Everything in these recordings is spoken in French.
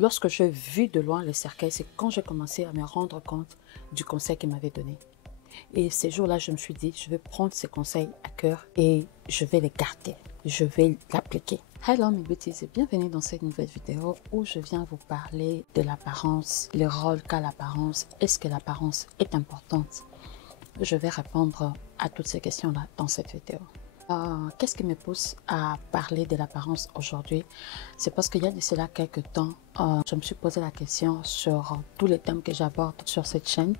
Lorsque j'ai vu de loin le cercueil, c'est quand j'ai commencé à me rendre compte du conseil qu'il m'avait donné. Et ces jours-là, je me suis dit, je vais prendre ces conseils à cœur et je vais les garder. Je vais l'appliquer. Hello mes beauties et bienvenue dans cette nouvelle vidéo où je viens vous parler de l'apparence, le rôle qu'a l'apparence. Est-ce que l'apparence est importante? Je vais répondre à toutes ces questions-là dans cette vidéo. Qu'est-ce qui me pousse à parler de l'apparence aujourd'hui? C'est parce qu'il y a de cela quelques temps, je me suis posé la question sur tous les thèmes que j'aborde sur cette chaîne.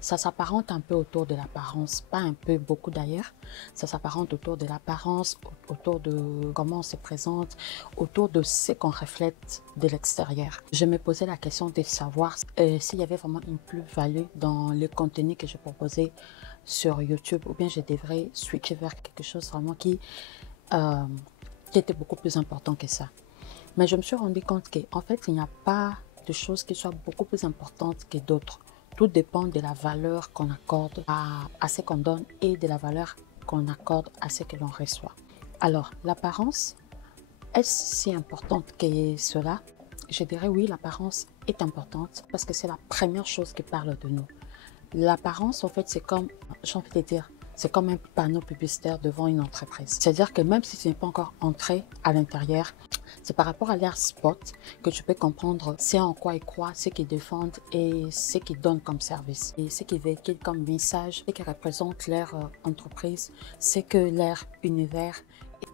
Ça s'apparente un peu autour de l'apparence, pas un peu, beaucoup d'ailleurs. Ça s'apparente autour de l'apparence, autour de comment on se présente, autour de ce qu'on reflète de l'extérieur. Je me posais la question de savoir s'il y avait vraiment une plus-value dans le contenu que je proposais sur YouTube, ou bien je devrais switcher vers quelque chose vraiment qui était beaucoup plus important que ça. Mais je me suis rendu compte qu'en fait, il n'y a pas de choses qui soient beaucoup plus importantes que d'autres. Tout dépend de la valeur qu'on accorde à ce qu'on donne et de la valeur qu'on accorde à ce que l'on reçoit. Alors, l'apparence, est-ce si importante que cela? Je dirais oui, l'apparence est importante parce que c'est la première chose qui parle de nous. L'apparence, en fait, c'est comme, j'ai envie de dire, c'est comme un panneau publicitaire devant une entreprise. C'est-à-dire que même si tu n'es pas encore entré à l'intérieur, c'est par rapport à leur spot que tu peux comprendre c'est en quoi ils croient, ce qu'ils défendent et ce qu'ils donnent comme service. Et ce qu'ils véhiculent comme message, ce qui représente leur entreprise, c'est que leur univers.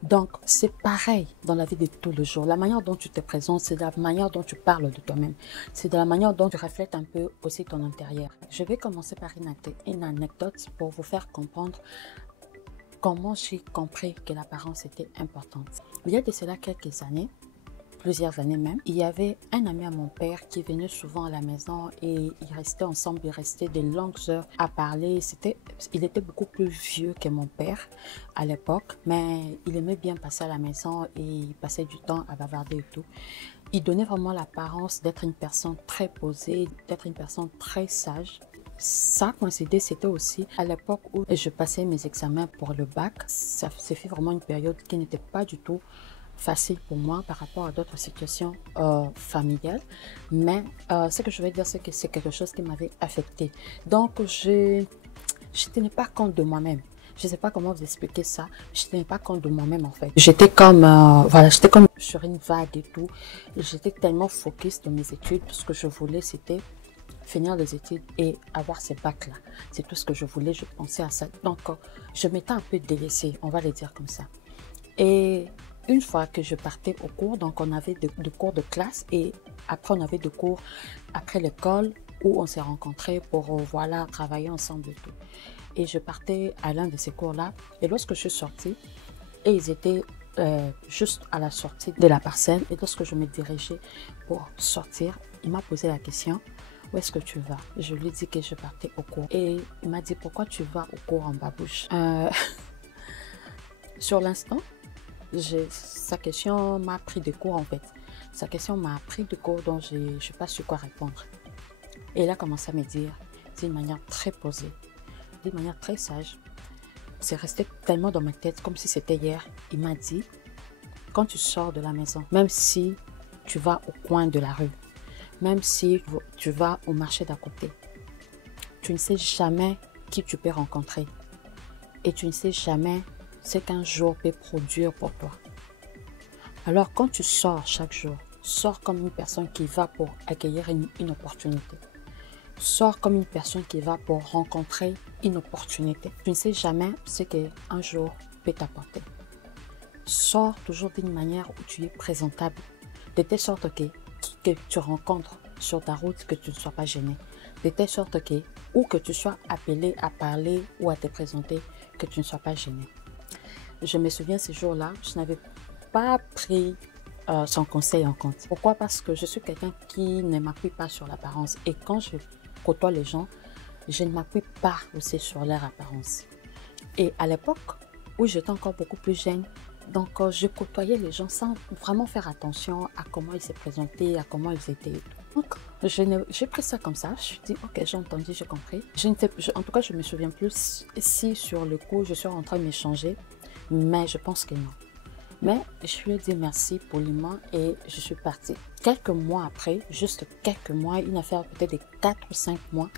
Donc, c'est pareil dans la vie de tous les jours. La manière dont tu te présentes, c'est la manière dont tu parles de toi-même. C'est de la manière dont tu reflètes un peu aussi ton intérieur. Je vais commencer par une anecdote pour vous faire comprendre comment j'ai compris que l'apparence était importante. Il y a de cela quelques années, plusieurs années même, il y avait un ami à mon père qui venait souvent à la maison et ils restaient ensemble, ils restaient de longues heures à parler. Il était beaucoup plus vieux que mon père à l'époque, mais il aimait bien passer à la maison et il passait du temps à bavarder et tout. Il donnait vraiment l'apparence d'être une personne très posée, d'être une personne très sage. Ça coïncidait, c'était aussi à l'époque où je passais mes examens pour le bac. Ça fait vraiment une période qui n'était pas du tout facile pour moi par rapport à d'autres situations familiales. Mais ce que je veux dire, c'est que c'est quelque chose qui m'avait affectée. Donc, je ne tenais pas compte de moi-même. Je ne sais pas comment vous expliquer ça. Je ne tenais pas compte de moi-même en fait. J'étais comme, voilà, j'étais comme sur une vague et tout. J'étais tellement focus dans mes études. Tout ce que je voulais, c'était finir les études et avoir ces bacs-là. C'est tout ce que je voulais, je pensais à ça. Donc, je m'étais un peu délaissée, on va le dire comme ça. Et une fois que je partais au cours, donc on avait de cours de classe et après on avait de cours après l'école où on s'est rencontrés pour voilà, travailler ensemble et tout. Et je partais à l'un de ces cours-là et lorsque je suis sortie, et ils étaient juste à la sortie de la parcelle et lorsque je me dirigeais pour sortir, il m'a posé la question: où est-ce que tu vas? Je lui ai dit que je partais au cours. Et il m'a dit: pourquoi tu vas au cours en babouche? Sur l'instant, sa question m'a pris de court en fait. Sa question m'a pris de court, donc je ne sais pas sur quoi répondre. Et il a commencé à me dire d'une manière très posée, d'une manière très sage. C'est resté tellement dans ma tête comme si c'était hier. Il m'a dit: quand tu sors de la maison, même si tu vas au coin de la rue, même si tu vas au marché d'à côté, tu ne sais jamais qui tu peux rencontrer et tu ne sais jamais ce qu'un jour peut produire pour toi. Alors quand tu sors chaque jour, sors comme une personne qui va pour accueillir une opportunité. Sors comme une personne qui va pour rencontrer une opportunité. Tu ne sais jamais ce qu'un jour peut t'apporter. Sors toujours d'une manière où tu es présentable, de telle sorte que tu rencontres sur ta route, que tu ne sois pas gêné. De telle sorte que, ou que tu sois appelé à parler ou à te présenter, que tu ne sois pas gêné. Je me souviens ces jours-là, je n'avais pas pris son conseil en compte. Pourquoi? Parce que je suis quelqu'un qui ne m'appuie pas sur l'apparence. Et quand je côtoie les gens, je ne m'appuie pas aussi sur leur apparence. Et à l'époque où j'étais encore beaucoup plus jeune, donc je côtoyais les gens sans vraiment faire attention à comment ils se présentaient, à comment ils étaient. Donc j'ai pris ça comme ça, je me suis dit ok, j'ai entendu, j'ai compris. En tout cas, je me souviens plus si sur le coup je suis en train de m'échanger, mais je pense que non. Mais je lui ai dit merci poliment et je suis partie. Quelques mois après, juste quelques mois, une affaire peut-être de 4 ou 5 mois,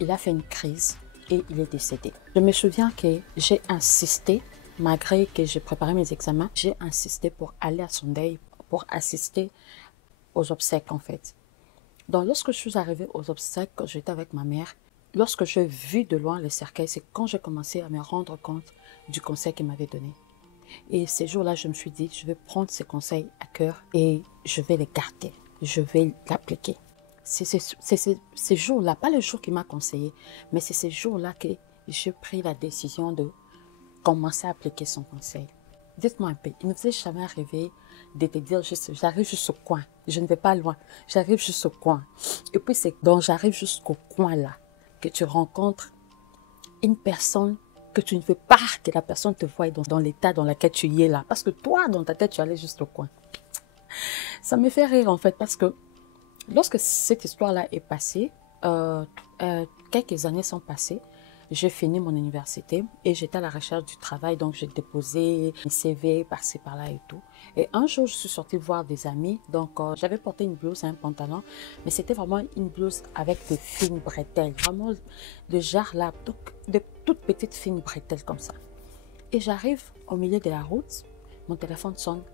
il a fait une crise et il est décédé. Je me souviens que j'ai insisté, malgré que j'ai préparé mes examens, j'ai insisté pour aller à son deuil, pour assister aux obsèques en fait. Donc lorsque je suis arrivée aux obsèques, j'étais avec ma mère, lorsque j'ai vu de loin le cercueil, c'est quand j'ai commencé à me rendre compte du conseil qu'il m'avait donné. Et ces jours-là, je me suis dit, je vais prendre ces conseils à cœur et je vais les garder, je vais l'appliquer. C'est ces jours-là, pas le jour qu'il m'a conseillé, mais c'est ces jours-là que j'ai pris la décision de commencer à appliquer son conseil. Dites-moi un peu, il ne vous est jamais arrivé de te dire juste, j'arrive juste au coin, je ne vais pas loin, j'arrive juste au coin. Et puis c'est donc j'arrive jusqu'au coin là que tu rencontres une personne que tu ne veux pas que la personne te voie dans l'état dans lequel tu y es là. Parce que toi, dans ta tête, tu allais juste au coin. Ça me fait rire en fait parce que lorsque cette histoire-là est passée, quelques années sont passées, j'ai fini mon université et j'étais à la recherche du travail, donc j'ai déposé un CV par-ci par-là et tout. Et un jour, je suis sortie voir des amis, donc j'avais porté une blouse et un pantalon, mais c'était vraiment une blouse avec des fines bretelles, vraiment de genre là, donc de toutes petites fines bretelles comme ça. Et j'arrive au milieu de la route, mon téléphone sonne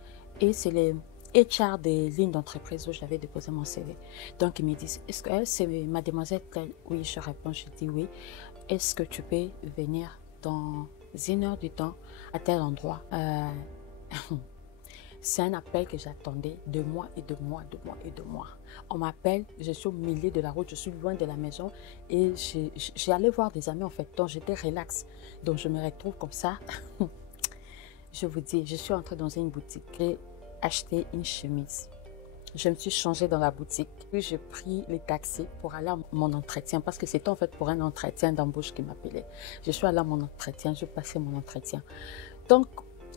et c'est les HR des lignes d'entreprise où j'avais déposé mon CV. Donc ils me disent, est-ce que c'est mademoiselle telle? Oui, je réponds, je dis oui. Est-ce que tu peux venir dans 1 heure du temps à tel endroit? C'est un appel que j'attendais de mois et de mois, de mois et de mois. On m'appelle, je suis au milieu de la route, je suis loin de la maison et j'ai allé voir des amis en fait, donc j'étais relax. Donc je me retrouve comme ça. Je vous dis, je suis entrée dans une boutique et acheté une chemise. Je me suis changée dans la boutique. Puis j'ai pris les taxis pour aller à mon entretien parce que c'était en fait pour un entretien d'embauche qui m'appelait. Je suis allée à mon entretien, je passais mon entretien. Donc,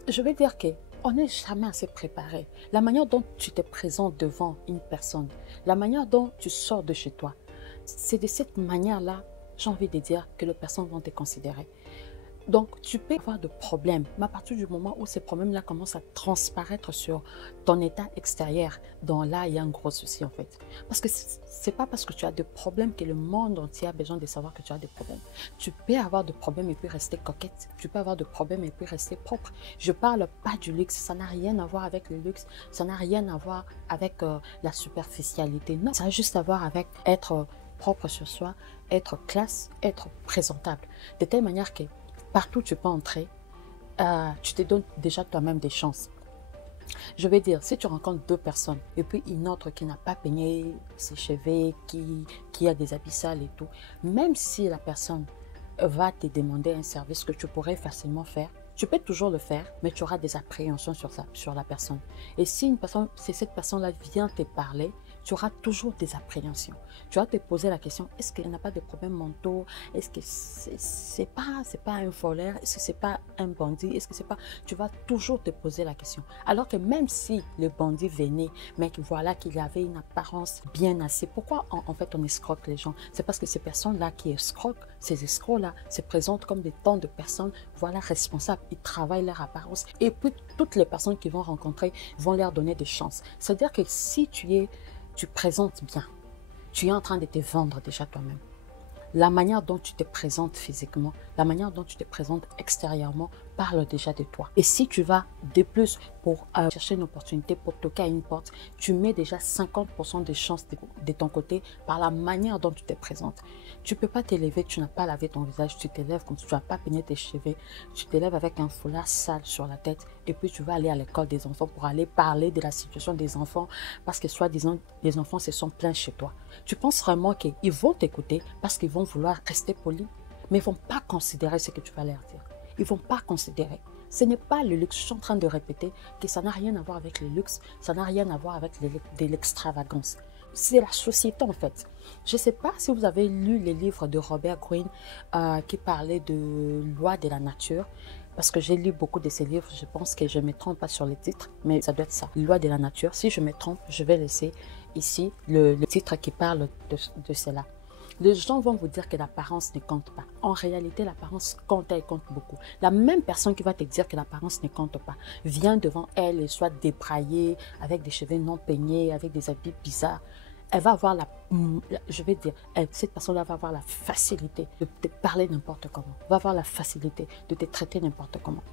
je vais dire que on n'est jamais assez préparé. La manière dont tu te présentes devant une personne, la manière dont tu sors de chez toi, c'est de cette manière-là, j'ai envie de dire, que les personnes vont te considérer. Donc, tu peux avoir de problèmes, mais à partir du moment où ces problèmes-là commencent à transparaître sur ton état extérieur, donc là, il y a un gros souci en fait. Parce que c'est pas parce que tu as des problèmes que le monde entier a besoin de savoir que tu as des problèmes. Tu peux avoir des problèmes et puis rester coquette. Tu peux avoir des problèmes et puis rester propre. Je parle pas du luxe, ça n'a rien à voir avec le luxe, ça n'a rien à voir avec la superficialité. Non, ça a juste à voir avec être propre sur soi, être classe, être présentable. De telle manière que partout où tu peux entrer, tu te donnes déjà toi-même des chances. Je vais dire, si tu rencontres 2 personnes et puis une autre qui n'a pas peigné ses cheveux, qui a des habits sales et tout, même si la personne va te demander un service que tu pourrais facilement faire, tu peux toujours le faire, mais tu auras des appréhensions sur la personne. Et si cette personne-là vient te parler, tu auras toujours des appréhensions. Tu vas te poser la question, est-ce qu'elle n'a pas de problèmes mentaux? Est-ce que c'est pas un voleur? Est-ce que c'est pas un bandit? Est-ce que c'est pas... Tu vas toujours te poser la question. Alors que même si le bandit venait, mais que voilà qu'il avait une apparence bien assez, pourquoi en fait on escroque les gens? C'est parce que ces personnes-là qui escroquent, ces escrocs-là se présentent comme des temps de personnes, voilà, responsables. Ils travaillent leur apparence. Et puis toutes les personnes qu'ils vont rencontrer vont leur donner des chances. C'est-à-dire que si tu présentes bien, tu es en train de te vendre déjà toi-même. La manière dont tu te présentes physiquement, la manière dont tu te présentes extérieurement parle déjà de toi. Et si tu vas de plus pour chercher une opportunité, pour toquer à une porte, tu mets déjà 50% de chances de ton côté par la manière dont tu te présentes. Tu ne peux pas t'élever, tu n'as pas lavé ton visage, tu t'élèves comme si tu n'as pas peigné tes cheveux, tu t'élèves avec un foulard sale sur la tête et puis tu vas aller à l'école des enfants pour aller parler de la situation des enfants parce que soi-disant les enfants se sont plaints chez toi. Tu penses vraiment qu'ils vont t'écouter parce qu'ils vont vouloir rester polis, mais ils ne vont pas considérer ce que tu vas leur dire. Ils ne vont pas considérer. Ce n'est pas le luxe. Je suis en train de répéter que ça n'a rien à voir avec le luxe, ça n'a rien à voir avec de l'extravagance. C'est la société en fait. Je ne sais pas si vous avez lu les livres de Robert Greene qui parlaient de loi de la nature. Parce que j'ai lu beaucoup de ces livres, je pense que je ne me trompe pas sur les titres, mais ça doit être ça. Loi de la nature. Si je me trompe, je vais laisser ici le titre qui parle de cela. Les gens vont vous dire que l'apparence ne compte pas. En réalité, l'apparence compte, elle compte beaucoup. La même personne qui va te dire que l'apparence ne compte pas vient devant elle et soit débraillée, avec des cheveux non peignés, avec des habits bizarres. Elle va avoir je vais dire, cette personne-là va avoir la facilité de te parler n'importe comment, va avoir la facilité de te traiter n'importe comment.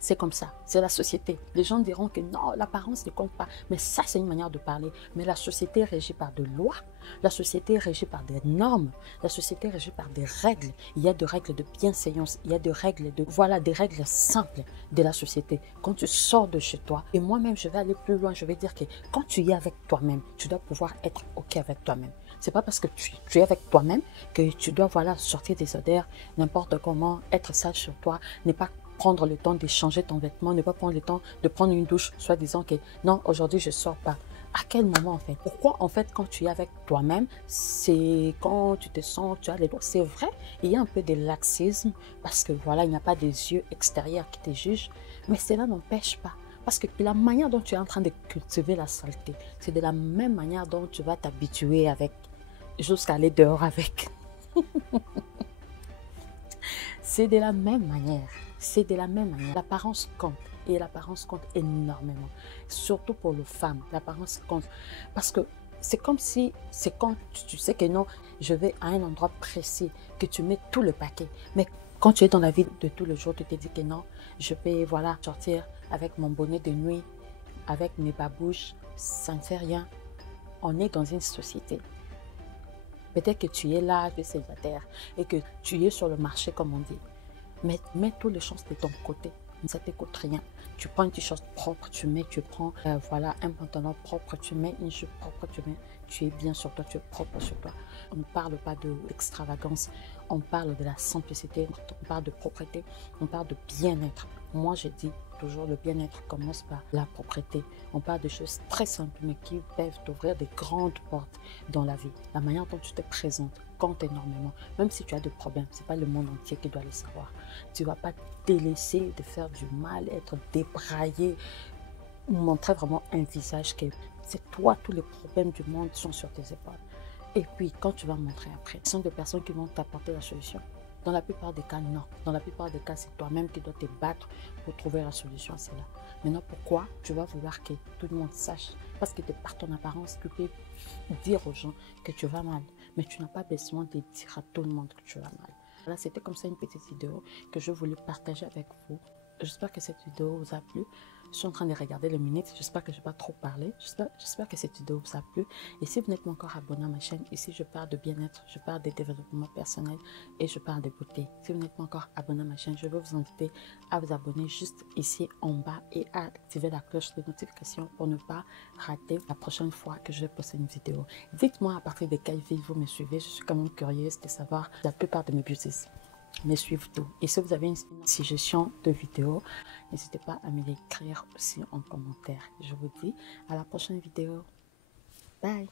C'est comme ça, c'est la société. Les gens diront que non, l'apparence ne compte pas. Mais ça, c'est une manière de parler. Mais la société est régie par des lois. La société est régie par des normes. La société est régie par des règles. Il y a des règles de bienséance. Il y a des règles des règles simples de la société. Quand tu sors de chez toi, et moi-même, je vais aller plus loin. Je vais dire que quand tu es avec toi-même, tu dois pouvoir être OK avec toi-même. C'est pas parce que tu es avec toi-même que tu dois, sortir des odeurs, n'importe comment, être sage sur toi, ne pas prendre le temps d'échanger ton vêtement, ne pas prendre le temps de prendre une douche, soit disant que non, aujourd'hui je ne sors pas. À quel moment en fait? Pourquoi en fait quand tu es avec toi-même, c'est quand tu te sens, tu as les doigts. C'est vrai, il y a un peu de laxisme parce que voilà, il n'y a pas des yeux extérieurs qui te jugent, mais cela n'empêche pas. Parce que la manière dont tu es en train de cultiver la saleté, c'est de la même manière dont tu vas t'habituer avec, jusqu'à aller dehors avec. C'est de la même manière. C'est de la même manière. L'apparence compte. Et l'apparence compte énormément. Surtout pour les femmes. L'apparence compte. Parce que c'est comme si, c'est quand tu sais que non, je vais à un endroit précis, que tu mets tout le paquet. Mais quand tu es dans la vie de tous les jours, tu te dis que non, je vais sortir avec mon bonnet de nuit, avec mes babouches, ça ne fait rien. On est dans une société. Peut-être que tu es là, tu es célibataire et que tu es sur le marché, comme on dit. Mais mets toutes les chances de ton côté. Ça ne te coûte rien. Tu prends une t-shirt propre, tu prends un pantalon propre, tu mets une jupe propre, tu es bien sur toi, tu es propre sur toi. On ne parle pas d'extravagance, on parle de la simplicité, on parle de propreté, on parle de bien-être. Moi, je dis toujours, le bien-être commence par la propreté. On parle de choses très simples, mais qui peuvent t'ouvrir des grandes portes dans la vie. La manière dont tu te présentes compte énormément. Même si tu as des problèmes, ce n'est pas le monde entier qui doit le savoir. Tu ne vas pas te laisser de faire du mal, être débraillé, montrer vraiment un visage que c'est toi, tous les problèmes du monde sont sur tes épaules. Et puis, quand tu vas montrer après, ce sont des personnes qui vont t'apporter la solution. Dans la plupart des cas, non. Dans la plupart des cas, c'est toi-même qui dois te battre pour trouver la solution à cela. Maintenant, pourquoi tu vas vouloir que tout le monde sache? Parce que par ton apparence, tu peux dire aux gens que tu vas mal. Mais tu n'as pas besoin de dire à tout le monde que tu vas mal. Voilà, c'était comme ça une petite vidéo que je voulais partager avec vous. J'espère que cette vidéo vous a plu. Je suis en train de regarder les minutes. J'espère que je n'ai pas trop parlé. J'espère que cette vidéo vous a plu. Et si vous n'êtes pas encore abonné à ma chaîne, ici je parle de bien-être, je parle de développement personnel et je parle de beauté. Si vous n'êtes pas encore abonné à ma chaîne, je veux vous inviter à vous abonner juste ici en bas et à activer la cloche de notification pour ne pas rater la prochaine fois que je vais poster une vidéo. Dites-moi à partir de quelle ville vous me suivez. Je suis quand même curieuse de savoir la plupart de mes beauties me suivent tout. Et si vous avez une suggestion de vidéo, n'hésitez pas à me l'écrire aussi en commentaire. Je vous dis à la prochaine vidéo. Bye!